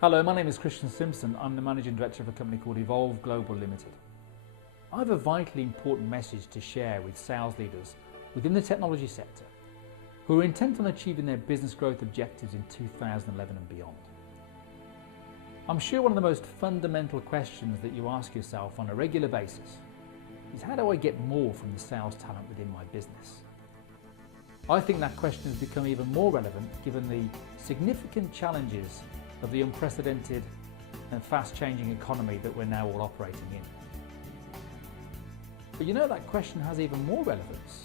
Hello, my name is Christian Simpson. I'm the Managing Director of a company called Evolve Global Limited. I have a vitally important message to share with sales leaders within the technology sector who are intent on achieving their business growth objectives in 2011 and beyond. I'm sure one of the most fundamental questions that you ask yourself on a regular basis is, how do I get more from the sales talent within my business? I think that question has become even more relevant given the significant challenges of the unprecedented and fast-changing economy that we're now all operating in. But you know, that question has even more relevance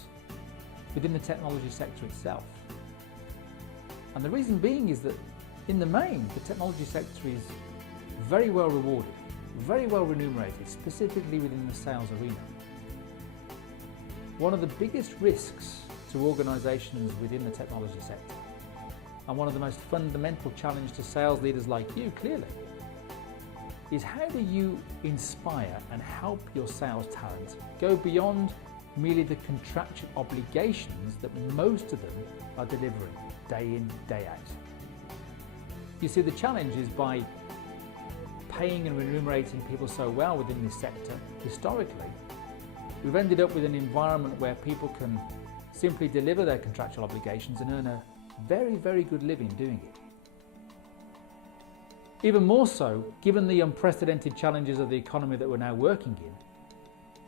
within the technology sector itself. And the reason being is that in the main, the technology sector is very well rewarded, very well remunerated, specifically within the sales arena. One of the biggest risks to organisations within the technology sector, and one of the most fundamental challenges to sales leaders like you, clearly, is how do you inspire and help your sales talent go beyond merely the contractual obligations that most of them are delivering day in, day out. You see, the challenge is by paying and remunerating people so well within this sector, historically, we've ended up with an environment where people can simply deliver their contractual obligations and earn a very, very good living doing it. Even more so, given the unprecedented challenges of the economy that we're now working in,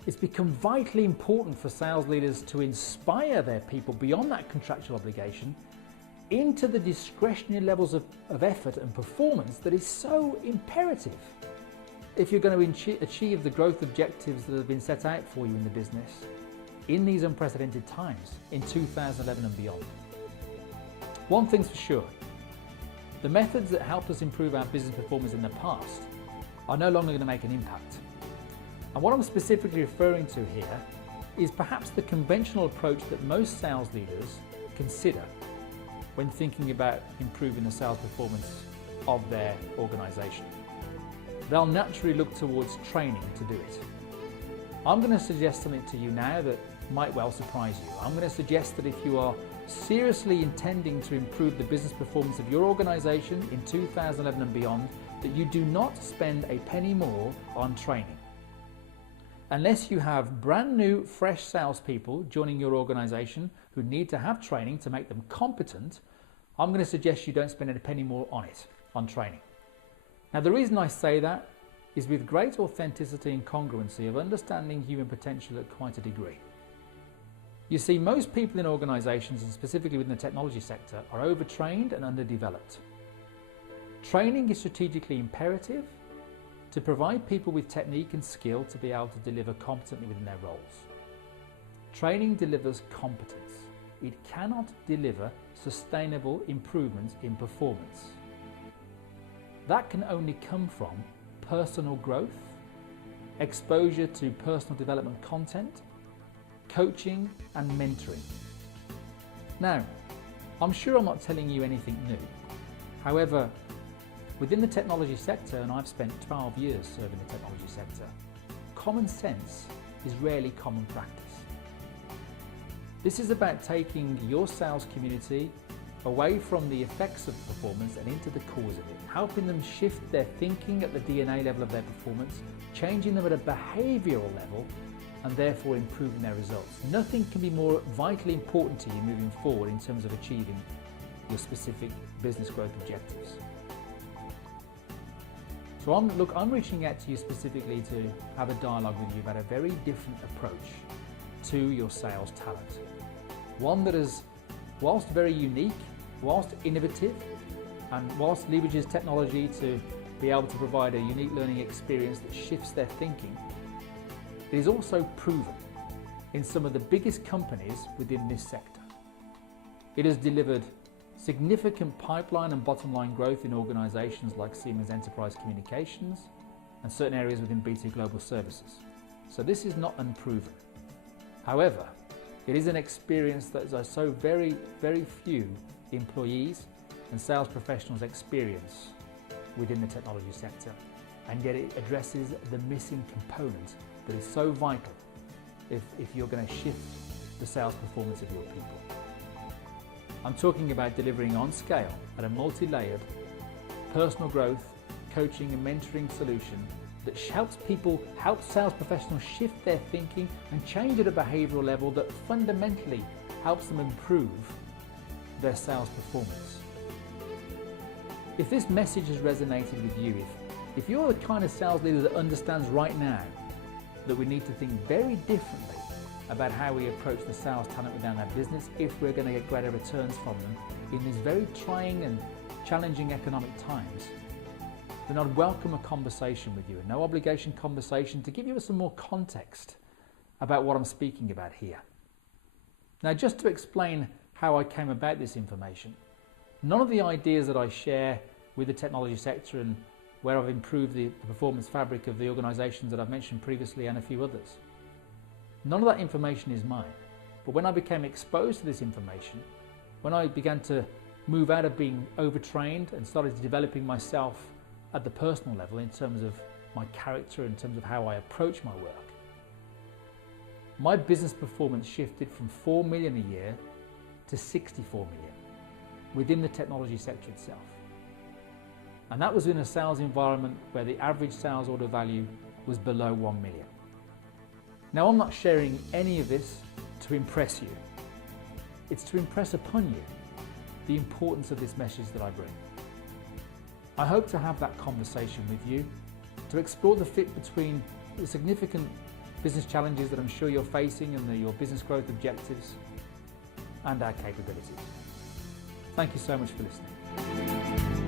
it's become vitally important for sales leaders to inspire their people beyond that contractual obligation into the discretionary levels of effort and performance that is so imperative if you're going to achieve the growth objectives that have been set out for you in the business in these unprecedented times in 2011 and beyond. One thing's for sure, the methods that helped us improve our business performance in the past are no longer going to make an impact. And what I'm specifically referring to here is perhaps the conventional approach that most sales leaders consider when thinking about improving the sales performance of their organisation. They'll naturally look towards training to do it. I'm going to suggest something to you now that might well surprise you. I'm going to suggest that if you are seriously intending to improve the business performance of your organisation in 2011 and beyond, that you do not spend a penny more on training. Unless you have brand new, fresh salespeople joining your organisation who need to have training to make them competent, I'm going to suggest you don't spend a penny more on it, on training. Now, the reason I say that is with great authenticity and congruency of understanding human potential at quite a degree. You see, most people in organisations, and specifically within the technology sector, are overtrained and underdeveloped. Training is strategically imperative to provide people with technique and skill to be able to deliver competently within their roles. Training delivers competence. It cannot deliver sustainable improvements in performance. That can only come from personal growth, exposure to personal development content, coaching and mentoring. Now, I'm sure I'm not telling you anything new. However, within the technology sector, and I've spent 12 years serving the technology sector, common sense is rarely common practice. This is about taking your sales community away from the effects of performance and into the cause of it, helping them shift their thinking at the DNA level of their performance, changing them at a behavioural level, and therefore improving their results. Nothing can be more vitally important to you moving forward in terms of achieving your specific business growth objectives. So I'm reaching out to you specifically to have a dialogue with you about a very different approach to your sales talent. One that is, whilst very unique, whilst innovative, and whilst leverages technology to be able to provide a unique learning experience that shifts their thinking, it is also proven in some of the biggest companies within this sector. It has delivered significant pipeline and bottom line growth in organisations like Siemens Enterprise Communications and certain areas within BT Global Services. So this is not unproven. However, it is an experience that so very, very few employees and sales professionals experience within the technology sector, and yet it addresses the missing component that is so vital if you're going to shift the sales performance of your people. I'm talking about delivering on scale at a multi-layered personal growth coaching and mentoring solution that helps sales professionals shift their thinking and change at a behavioral level that fundamentally helps them improve their sales performance. If this message has resonated with you, if you're the kind of sales leader that understands right now that we need to think very differently about how we approach the sales talent within our business if we're going to get greater returns from them in these very trying and challenging economic times, then I'd welcome a conversation with you, a no obligation conversation to give you some more context about what I'm speaking about here. Now, just to explain how I came about this information, none of the ideas that I share with the technology sector and where I've improved the performance fabric of the organizations that I've mentioned previously and a few others, none of that information is mine. But when I became exposed to this information, when I began to move out of being overtrained and started developing myself at the personal level in terms of my character, in terms of how I approach my work, my business performance shifted from 4 million a year to 64 million within the technology sector itself. And that was in a sales environment where the average sales order value was below 1 million. Now, I'm not sharing any of this to impress you. It's to impress upon you the importance of this message that I bring. I hope to have that conversation with you to explore the fit between the significant business challenges that I'm sure you're facing and your business growth objectives and our capabilities. Thank you so much for listening.